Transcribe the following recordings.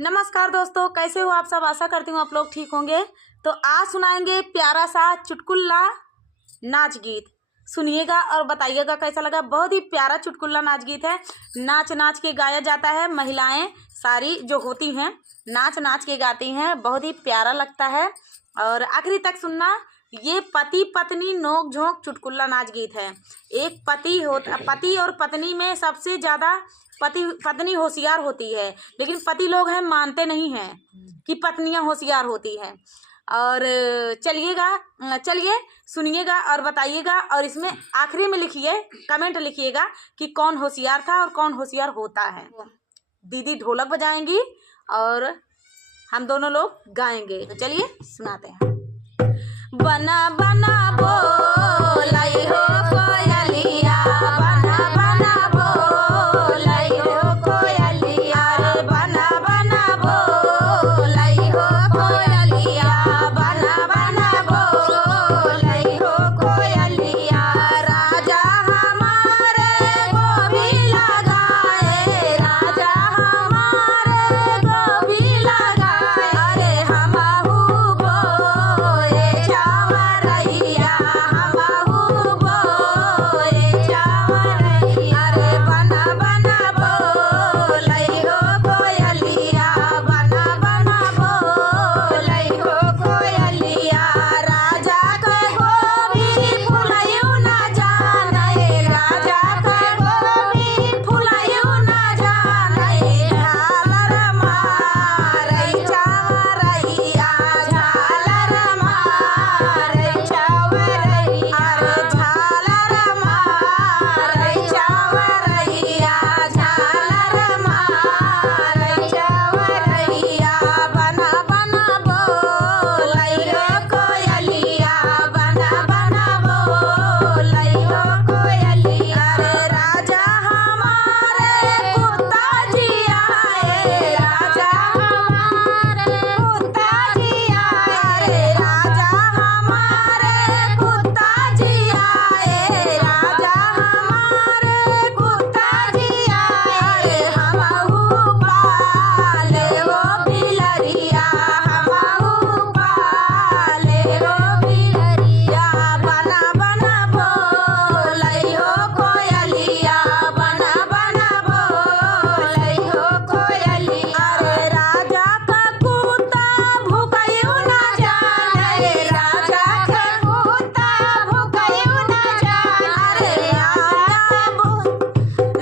नमस्कार दोस्तों, कैसे हो आप सब। आशा करती हूँ आप लोग ठीक होंगे। तो आज सुनाएंगे प्यारा सा चुटकुला नाच गीत। सुनिएगा और बताइएगा कैसा लगा। बहुत ही प्यारा चुटकुला नाच गीत है। नाच नाच के गाया जाता है। महिलाएं सारी जो होती हैं नाच नाच के गाती हैं। बहुत ही प्यारा लगता है और आखिरी तक सुनना। ये पति पत्नी नोक झोंक चुटकुला नाच गीत है। एक पति और पत्नी में सबसे ज़्यादा पत्नी होशियार होती है, लेकिन पति लोग हैं मानते नहीं हैं कि पत्नियां होशियार होती हैं। और चलिए सुनिएगा और बताइएगा। और इसमें आखिरी में लिखिए, कमेंट लिखिएगा कि कौन होशियार था और कौन होशियार होता है। दीदी ढोलक बजाएंगी और हम दोनों लोग गाएंगे। तो चलिए सुनाते हैं। बना बना बोलाई हो कोयलिया, बना बना बोलाई हो कोयलिया, रे बना बना बोलाई हो कोयलिया, बना बना बोलाई हो कोयलिया। राजा हमारे गोभी लगाए, राजा हमारे गोभी लगाए, अरे हमहू बोए चावरैया, हमहू बोए चावरैया, रे बना बना बोलाई हो कोयलिया, बना बना बोलाई हो कोयलिया। राजा के गोभी फुलायु ना जाने, राजा के गोभी फुलायु ना जाने, झालर मारै चावरैया, झालर मारै चावरैया, रे झालर मारै चावरैया, झालर मारै चावरैया। बना बना बोलाई हो कोयलिया, बना बना बोलाई हो कोयलिया, रे राजा हमारे कुत्ता जी आए, राजा हमारे कुत्ता जी आए, रे राजा हमारे कुत्ता जी आए, राजा हमारे कुत्ता जी आए, रे हमहू पाले वो बिलरिया, हमहू पाले वो बिलरिया। बना बना बोलाई हो कोयलिया, बना बना बोलाई हो कोयलिया, रे राजा का कुत्ता भूखयु ना जाने, राजा का कुत्ता भूखयु ना जाने, रे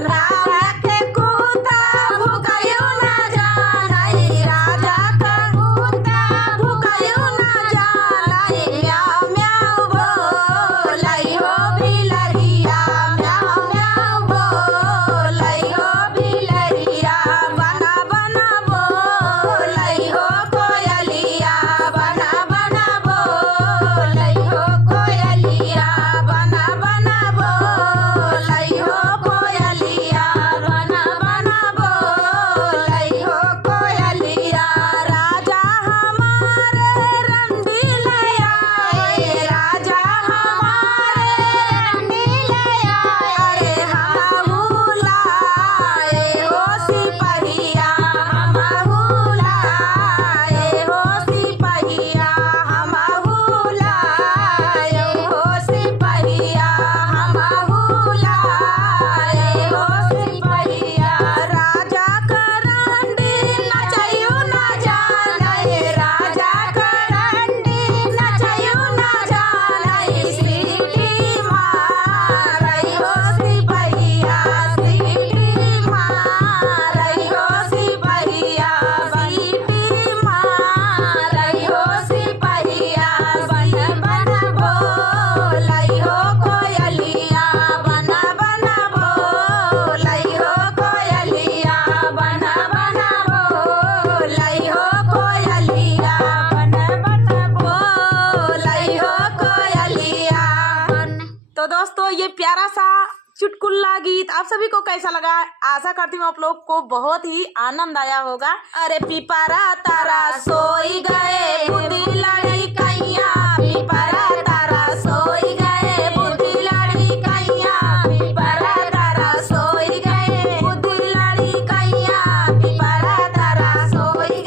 राजा के कुत्ता भूखयु ना जाने, राजा का कुत्ता भूखयु ना जाने। म्याऊ म्याऊ बोलाई हो बिलरिया, म्याऊ म्याऊ बोलाई हो बिलरिया। बना बना बोलाई हो कोयलिया, बना बना बोलाई हो कोयलिया, बना बना बोलाई हो कोयलिया, बना बना बोलाई हो कोयलिया। राजा हमारे रंडी ले आए, राजा हमारे रंडी ले आए, अरे हमहू लाए हो सिपहिया, हमहू लाए हो सिपहिया, हमहू लाए हो सिपहिया, हमहू लाए हो सिपहिया। राजा का रंडी नचयु ना जाने, राजा का रंडी नचयु ना जाने, सीटी मारै हो सिपहिया, सीटी मारै हो सिपहिया, सीटी मारै हो सिपहिया। बन बना बोलाई हो कोयलिया, बना बना बोलाई हो कोयलिया, बना बना बोलाई हो कोयलिया, बना बना बोलाई हो कोयलिया। तो दोस्तों, ये प्यारा सा चुटकुला गीत आप सभी को कैसा लगा। आशा करती हूँ आप लोग को बहुत ही आनंद आया होगा। अरे पिपरा तारा सोई गए, बुद्धि लड़ी कैया, पिपरा तारा सोई गए, बुद्धि लड़ी कैया, पिपरा तारा सोई गए, बुद्धि लड़ी कैया, पिपरा तारा सोई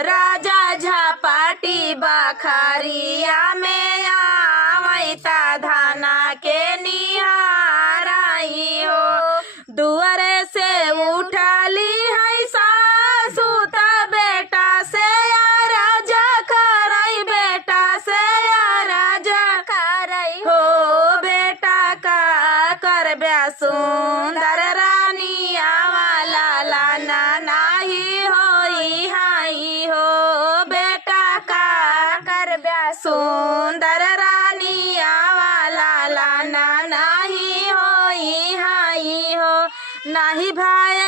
राजा झापाटी बखरिया में आवैता धाना के निहाराई हो दुआरे से उठली है सासू त बेटा से राजा करई बेटा से राजा करई हो बेटा का कर ब्या सुंदर रानिया वाला लाना नाही होई हाई हो बेटा का कर ब्या सुंदर रानिया वाला लाना नाही होई हाई हो नाही भाई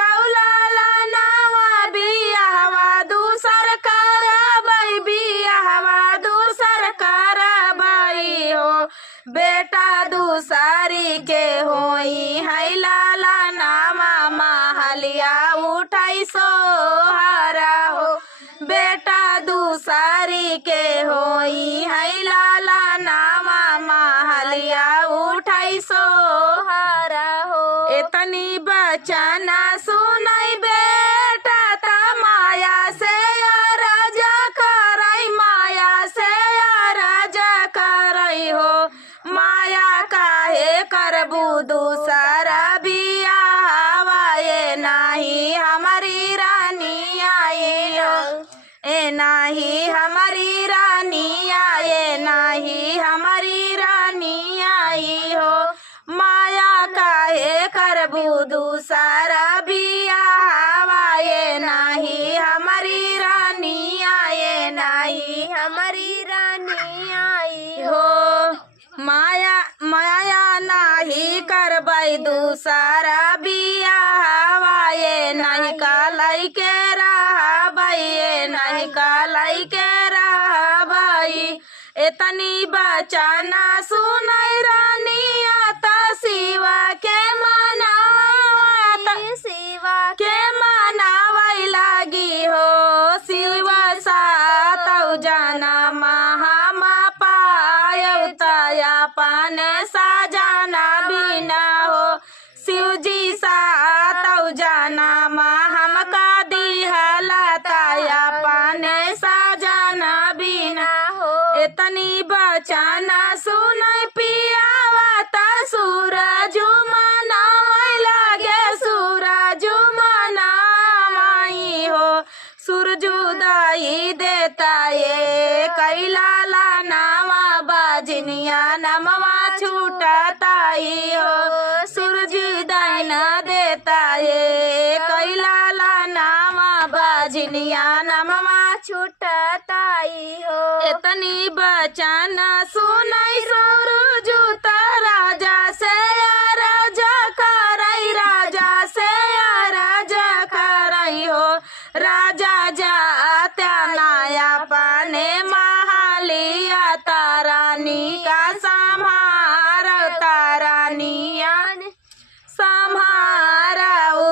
कौला लानावा बियाहवा दूसर करबई बियाहवा दूसर करबई हो बेटा दूसरी के होई है लाला नामा महलिया उठाई सोहरा हो बेटा दूसरी के होई है लाला नामा महलिया उठाई सोहरा हो इतनी बचना सुनाई बेटा ता माया से राजा करई माया से राजा करई हो माया काहे करबू दूसरा बियाहवा ये नाही हमारी रानी आए हो ए नाही हमारी रानी आए नाही हमारी रानी आई हो माया काहे करबू दूसरा बियाहवा ये नाही हमारी रानी आए नाही हमारी रानी आई हो माया माया नाही करबई दूसरा बियाहवा ये नहीं कालाई के रहबई ये नहीं कालाई के रहबई इतनी बचना सुनई रानिया ता शिवा के मनावा शिवा के मनावई लगी हो शिवा सातौ जना महामा पायौ तया पान साजना बिना हो शिवजी सातौ जना हम का दिहला तया पान साजना बिना हो इतनी बचना सुनई पियावा ता सूरज मनावई लागे सूरज मनावई हो सूरज उदाई देता ये कैलाला नावा बाजनिया नमवा छूटताई हो सूरज उदाई न देता ये कैलाला नावा बाजनिया नमवा छूटताई हो इतनी बचना सुनई सूरज राजा से राजा करई राजा से राजा करई हो राजा जात्या नाया पाने महालिया तारानी का संहार तारानिया संहारा हो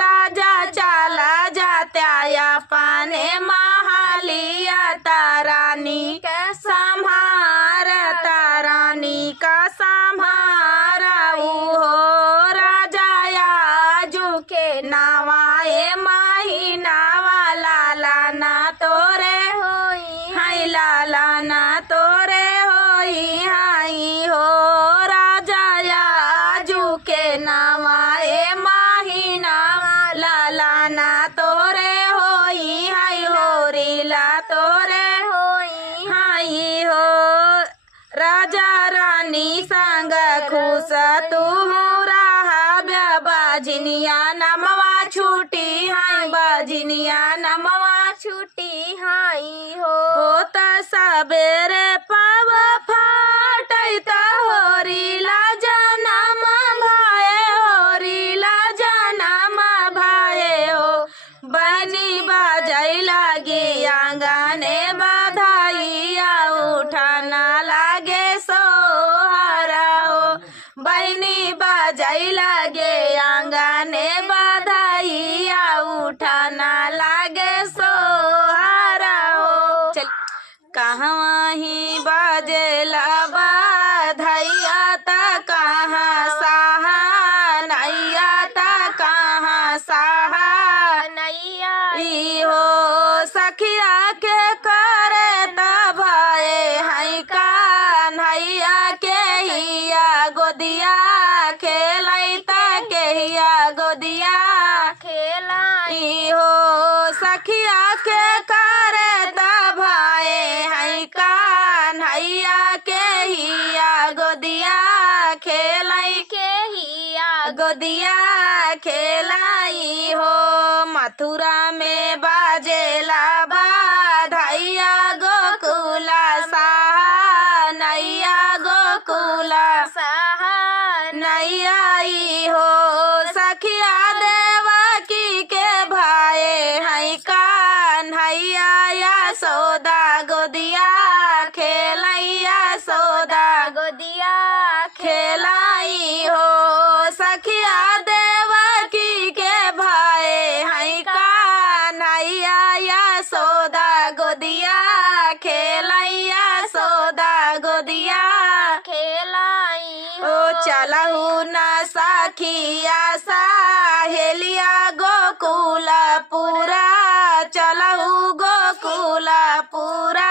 राजा चला जात्या पाने महालिया तारानी का संहार तारानी का संहारा हो राजा याजू के नावाए महीना वाला लाना तोरे होई हाय लाला ना तोरे होई हाई हो राजा याजू के नावाए महीना वाला लाना तोरे होई हाय हो रीला तोरे होई हाई हो राजा रानी संग खुश तू रहा बाजनिया नमवा छूटी हाय बाजनिया नमवा छूटी हाई हो त सबेरे पाव फाटई त होरीला जनम भाए होरीला जनम भाए हो बनी बाजई लागे आंगने बधाइया उठाना लागे सोहरा हो बहनी बाजई लागे आंगने बधाइया उठाना लागे सोहरा हो चल कहाँ ही बाजेला बधाइया ता कहाँ सहा नैया ता कहाँ सहा नैया मथुरा में बाजेला बाधैया गोकुला नैया गोकुला नैया ई हो सखिया देवकी के भाई है कान्हैया यशोदा गोदिया खेलैया सोदा गोदिया खेलाई हो सखिया देवकी के भाई है कान्हैया यशोदा गोदिया खेलैया सोदा गोदिया खेलाई हो चलहु न सखिया सहेलिया गोकुला पूरा चलहु गोकुला पूरा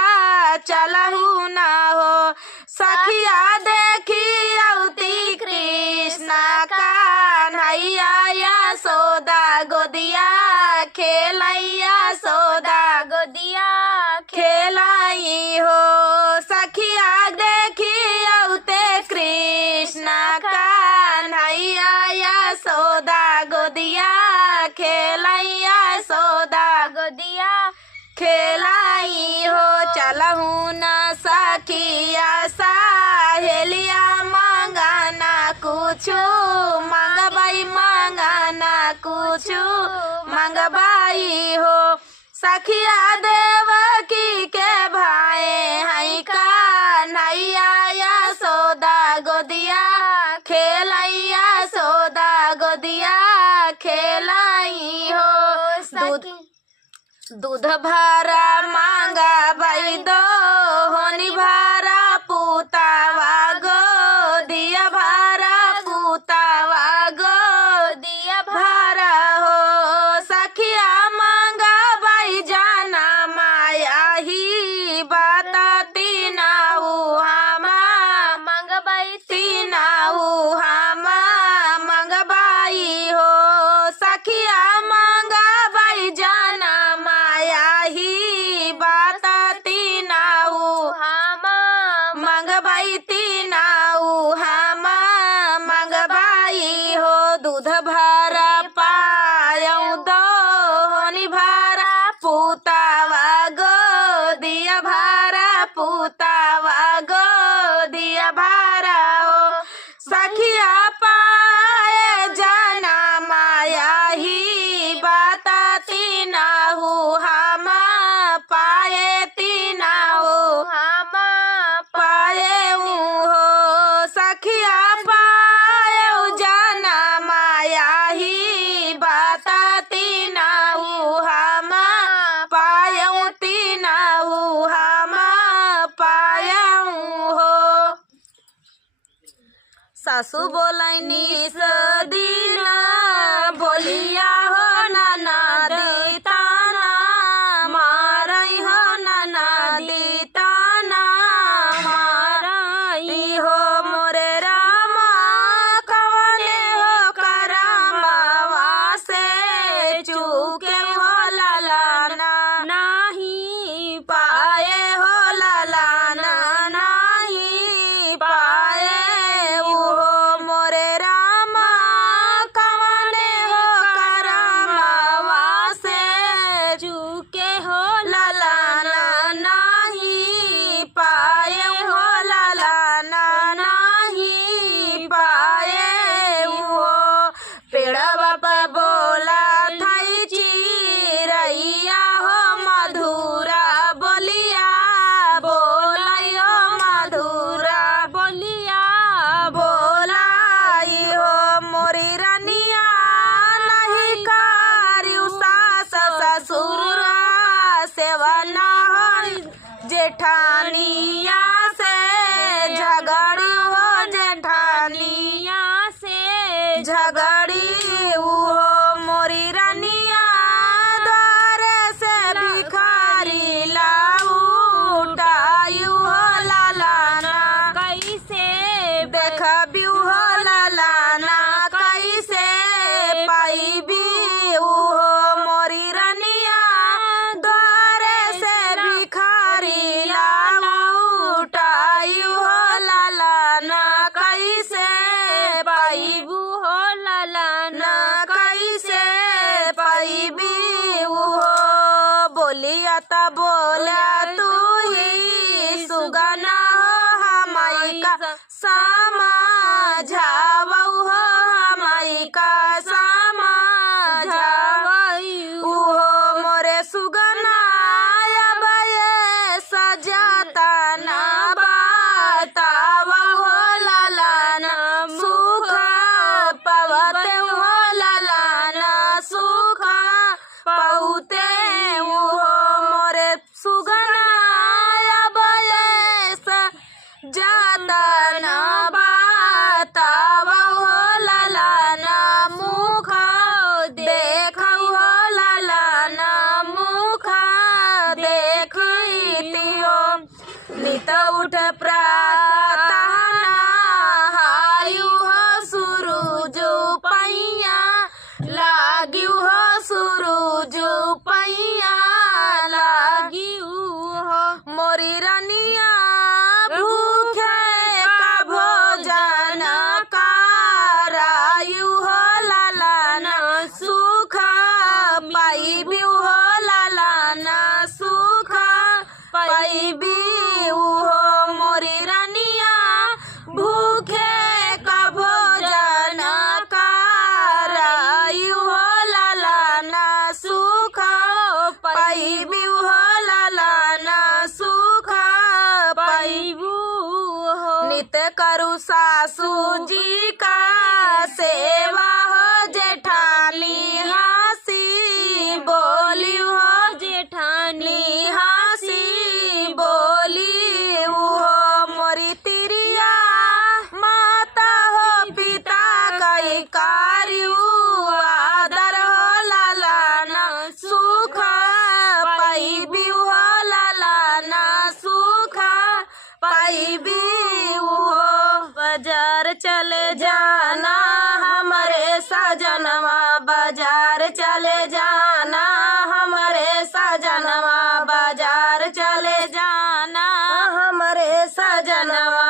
चलहु न हो सखिया देखी अवती कृष्ण कान्हैया यशोदा गोदिया खेलैया सोदा गोदिया खेलाई हो सखिया देखी अवते कृष्ण कान्हैया यशोदा गोदिया खेलैया सोदा गोदिया खेलाई हो चलहु न सखिया सहेलिया मांगना कुछु मंगबाई मांगना कुछु मंगबाई हो सखिया देवकी के भाई है कान्हैया यशोदा गोदिया खेलैया सोदा गोदिया खेलाई हो दूध भरा मांगा बाई दो होनी भरा पुतावा गो दिया भरा पुतावा गो दिया भरा हो सखिया मांगा बाई जाना माया ही बात तीनाऊ हामा मंगबाई तीनाऊ हामा मंगबाई हो सखिया मांगा बाई जाना बात तीनाऊ हामा मंगबाई तीनाऊ हामा मंगबाई हो दूध भरा पायऊ दो होनी भरा पुतावा गो दिया भरा पुतावा गो दिया भरा हो सखिया पाए जाना माया ही बात तीनाऊ हामा पाए तीनाऊ हामा पाए हो सखिया पाए जाना माया ही बात तीनाऊ हामा पाए तीनाऊ हामा पाए हो सासू बोलैनी सदीन बोलिया हो नाना दीताना मारई हो नाना दीताना मारई हो मोरे रामा कवने हो करमवा से चूके हो ललाना नहीं पाए हो ललाना नहीं पाए हो मोरे रामा कवने हो करमवा से चूके हो ललाना नहीं पाए हो ललाना नहीं पाए हो पेड़वा पर बोला थई चिरैया हो मधुरा बोलिया बोलियो मधुरा बोलिया बोलाई हो मोरी रनिया नहीं करियो सास ससुर सेवना हो जेठानिया से झगड़ी हो जेठानिया से झगड़ी हो मोरी रनिया द्वारे से भिखारी लाऊ उठायू हो ललाना कैसे देखबियू हो ललाना कैसे पाईबी हो मोरी रनिया द्वारे से भिखारी लाऊ पूजू पैया लागी हो मोरी रनिया भूखे का भोजन करायु हो लालन सुख पाइबी हो लालन सुख पाइबी हो मोरी रनिया भूखे का भोजन करायु हो लालन सुख पाइबी हो लालन सुख पाइबू हो नित करू सासू जी का सेवा हो जेठानी हंसी बोली हो जेठानी हंसी बोली हो मोरी तिरिया माता हो पिता कई कार्य आदर हो लालन सुख पाइबी हो लालन सुख पाइबी हो बाजार चले जाना हमारे सजनवा बाजार चले जाना हमारे सजनवा बाजार चले जाना हमारे सजनवा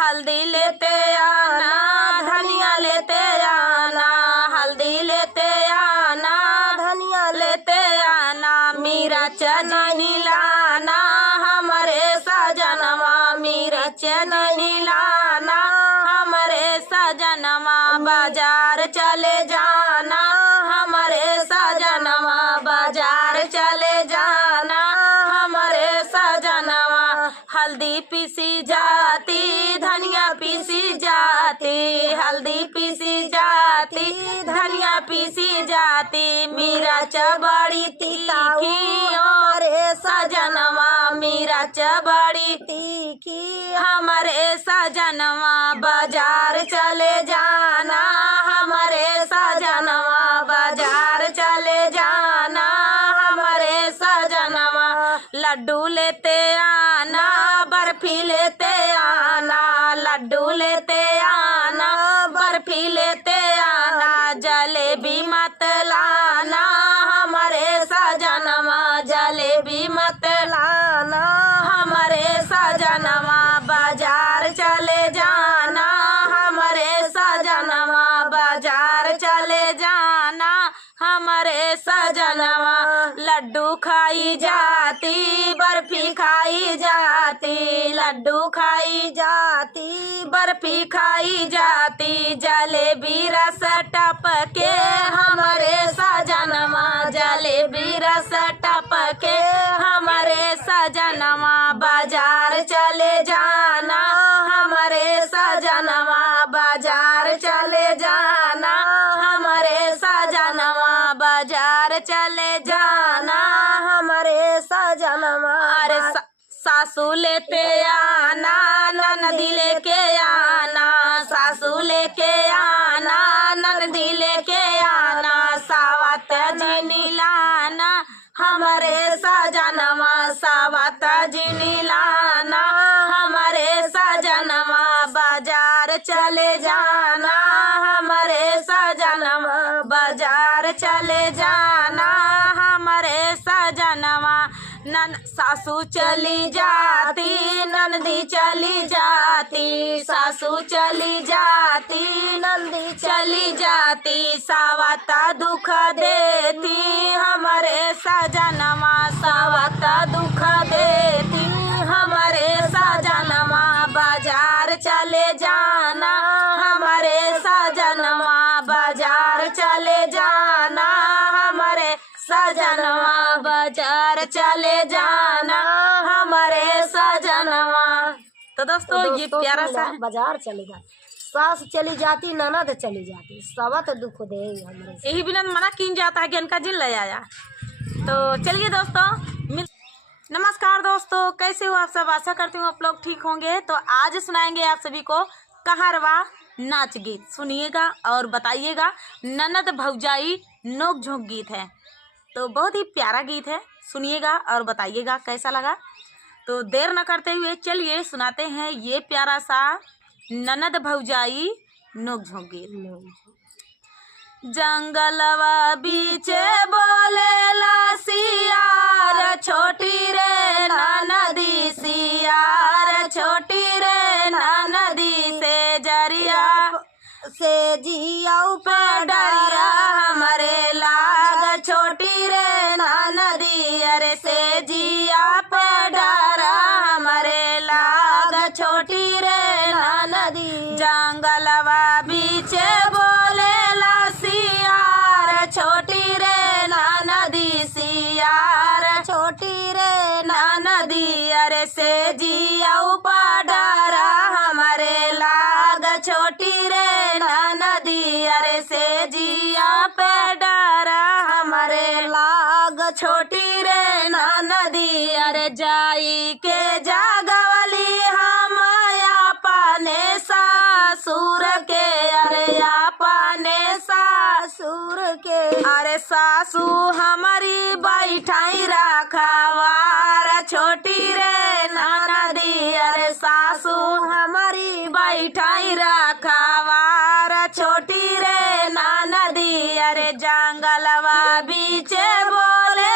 हल्दी लेते आना धनिया लेते आना हल्दी लेते आना धनिया लेते आना मीरा चनी लाना हमारे सजनवा मीरा चनी लाना हमारे सजनवा बाजार चले जाना हमारे सजनवा बाजार चले जाना हमारे सजनवा हल्दी पीसी जाती धनिया पीसी जाती हल्दी पीसी जाती धनिया पीसी जाती मीरा चबड़ी तीखी हमारे सजनवा मीरा चबड़ी तीखी हमारे सजनवा बाजार चले जाना हमारे सजनवा बाजार चले जाना हमारे सजनवा लड्डू लेते आना बर्फी लेते आना लड्डू लेते आना बर्फी लेते आना जलेबी मत लाना हमारे सजनवा जलेबी मत लाना हमारे सजनवा बाजार चले जाना हमारे सजनवा बाजार चले जाना हमारे सजनवा लड्डू खाई जाती बर्फी खाई जाती लड्डू खाई जाती बर्फी खाई जाती जलेबी रस टपके हमारे सजनवा जलेबी रस टपके हमारे सजनवा बाजार चले जाना हमारे सजनवा बाजार चले जाना हमारे सजनवा बाजार चले जाना हमारे सजनवा अरे सासू लेते आना ननदी लेके आना सासू लेके आना ननदी लेके आना सावत जिनी लाना हमारे सजनवा सावत जिनी लाना हमारे सजनवा बाजार चले जाना हमारे सजनवा बाजार चले जाना हमारे सजनवा नन सासू चली जाती नंदी चली जाती सासू चली जाती नंदी चली जाती सावता दुख देती हमारे सजनवा सावता दुख देती हमारे सजनवा बाजार चले जाना हमारे सजनवा बाजार चले जाना हमारे सजनवा बाजार चले जाना हमारे सजनवा। तो दोस्तों ये प्यारा सा बाजार चलेगा सास चली जाती ननद चली जाती सबत दुख दे हमरे यही बिना मना किन जाता है कि इनका जिन ले आया। तो चलिए दोस्तों नमस्कार दोस्तों, कैसे हो आप सब? आशा करती हूँ आप लोग ठीक होंगे। तो आज सुनाएंगे आप सभी को कहारवा नाच गीत। सुनिएगा और बताइएगा। ननद भौजाई नोक झोंक गीत है, तो बहुत ही प्यारा गीत है। सुनिएगा और बताइएगा कैसा लगा। तो देर न करते हुए चलिए सुनाते हैं ये प्यारा सा ननद भौजाई नोक झोंक गीत। जंगलवा बीचे बोले अरे से जिया डारा हमारे लाग छोटी रे नदी, अरे से जिया पे डारा हमारे लाग छोटी रे नदी। अरे जाई के जागवली हम अपने सासुर के, अरे अपने सासुर के, अरे सासू हमारी बैठाई रखवार छोटी रे नदी, अरे सासू हमारी बैठाई रखवार छोटी रे नदी। अरे जंगलवा बीचे बोले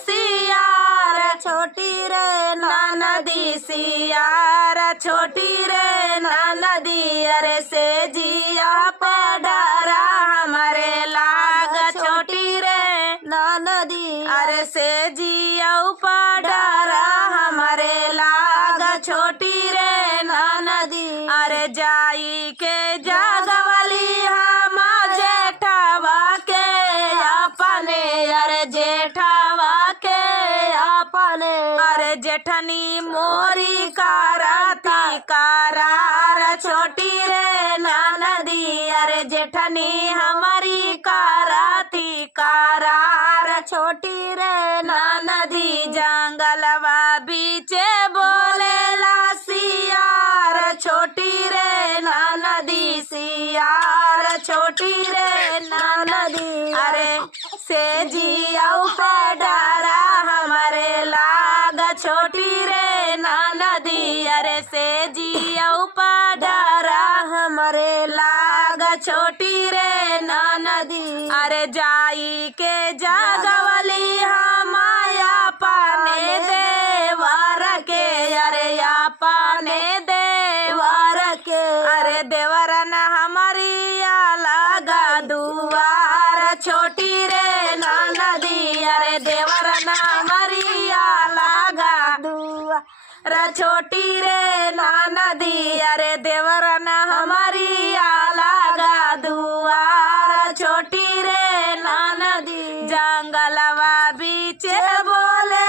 सियार छोटी रे नदी, सियार छोटी रे नदी। अरे से जिया पे डरा हमारे लाग छोटी रे नदी, अरे से जिया पे डरा हमारे लाग छोटी रे नदी। अरे जाई के जागवली हम जेठवा के अपने, अरे जेठवा के अपने, अरे जेठनी मोरी कराती करार छोटी रे नदी, अरे जेठनी हमारी कराती करार छोटी रे नदी। जंगलवा बीचे बोले सियार छोटी रे नदी, सियार छोटी रे नदी। अरे से जिया पे डरा हमारे लाग छोटी रे नदी, अरे से जिया पे डरा हमारे लाग छोटी रे नदी। अरे जाई के जागवली हम अपने देवर के, अरे अपने देवर के, अरे देवर न हमारी लगा दुआर छोटी रे नदी, अरे देवर न हमारी लगा दुआर छोटी रे नदी। अरे देवर न हमारी लगा दुआर छोटी रे नदी। जंगलवा बीचे बोले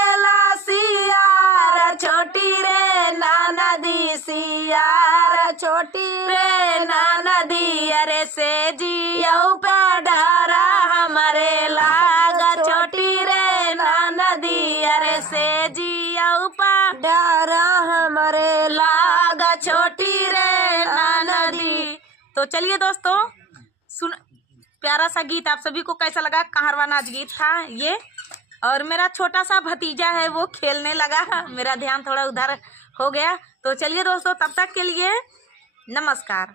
सियार छोटी रे नदी, सियार छोटी रे नदी। अरे से जिया पे डरा हमारे लाग छोटी रे नदी, अरे से जिया पे डरा हमारे लाग छोटी रे नदी। तो चलिए दोस्तों, सुन प्यारा सा गीत आप सभी को कैसा लगा? कहरवा नाच गीत था ये, और मेरा छोटा सा भतीजा है वो खेलने लगा, मेरा ध्यान थोड़ा उधर हो गया। तो चलिए दोस्तों, तब तक के लिए नमस्कार।